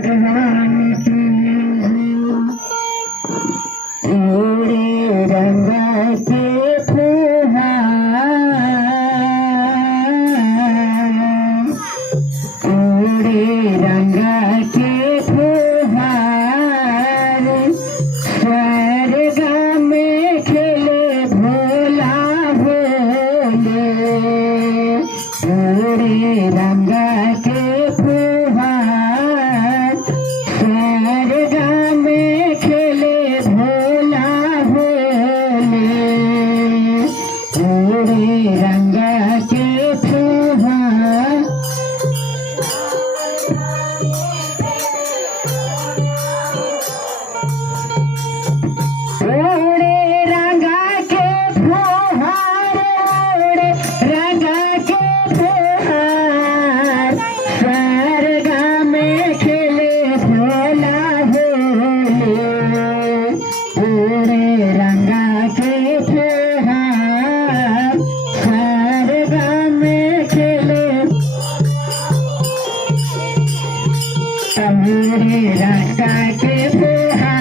रंगा के फुहार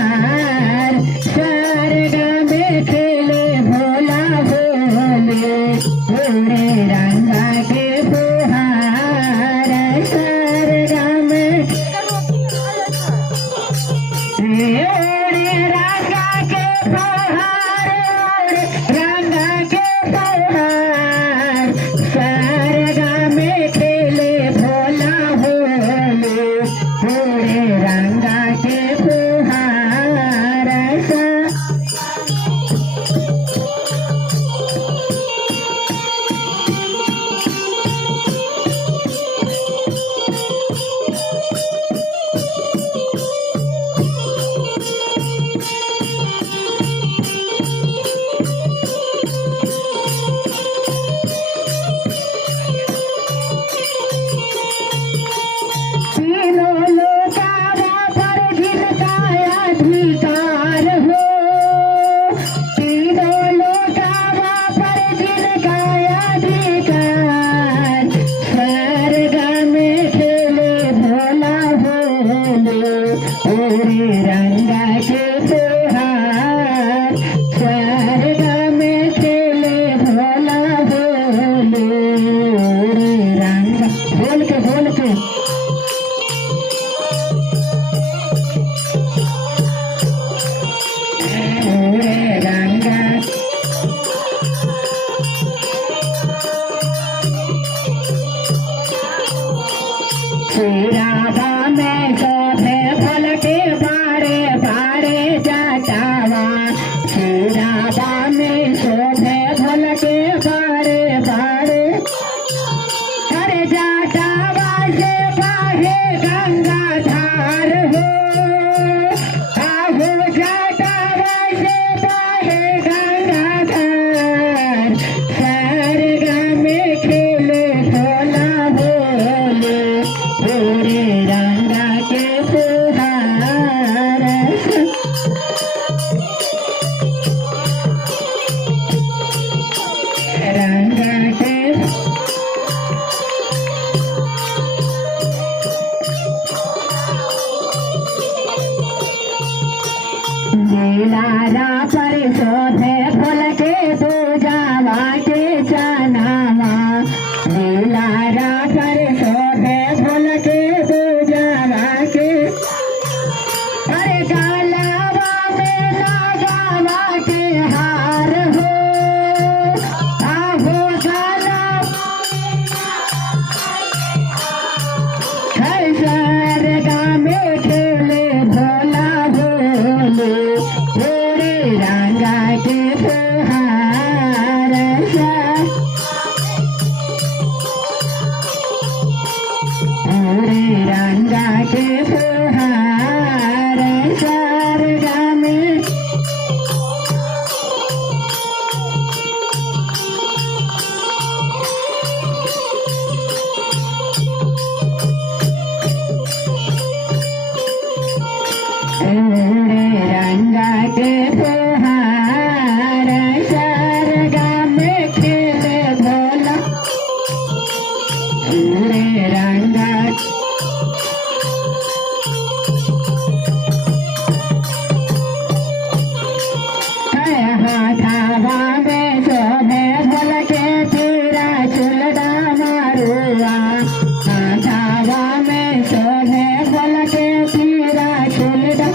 बोल के तीरा खेलदा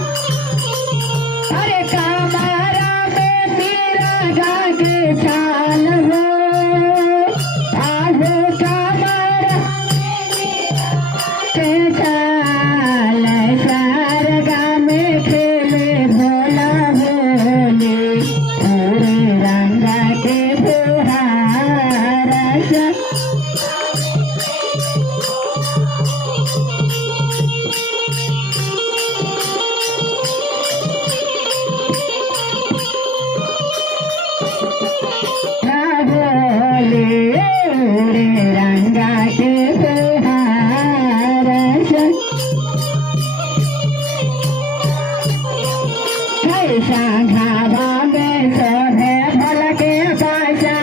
अरे कमरा में तीरा जाके चाल हो आहो कमरा के चाल सारगा में खेले भोला भोले पूरे रंगा के फुहारा रंगा के फुहारा सांघावा में सोहे भल के पाशा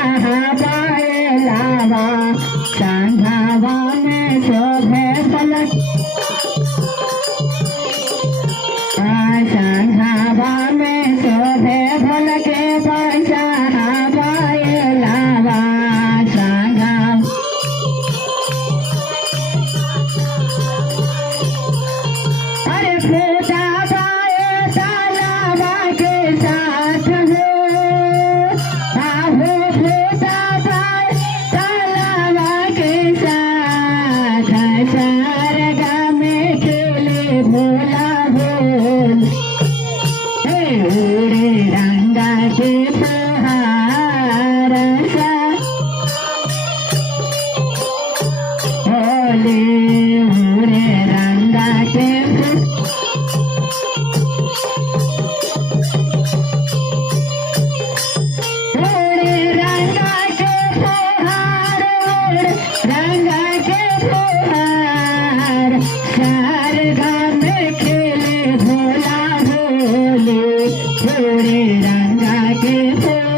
पाए लावा सांघावा में शोभे भल सांघावा में शोभे भल के पाशा पाए लावा सांघा अरे फूटा पाए तालाबा के साथ हो आहो फूटा पाए तालाबा के साथ सारगा में खेले भोला भोल उड़े रंगा के फुहारा सा होले उड़े रंगा के रंगा के फुहार रंगा के फुहार सारगा में खेले भोला भोले रंगा के फुहार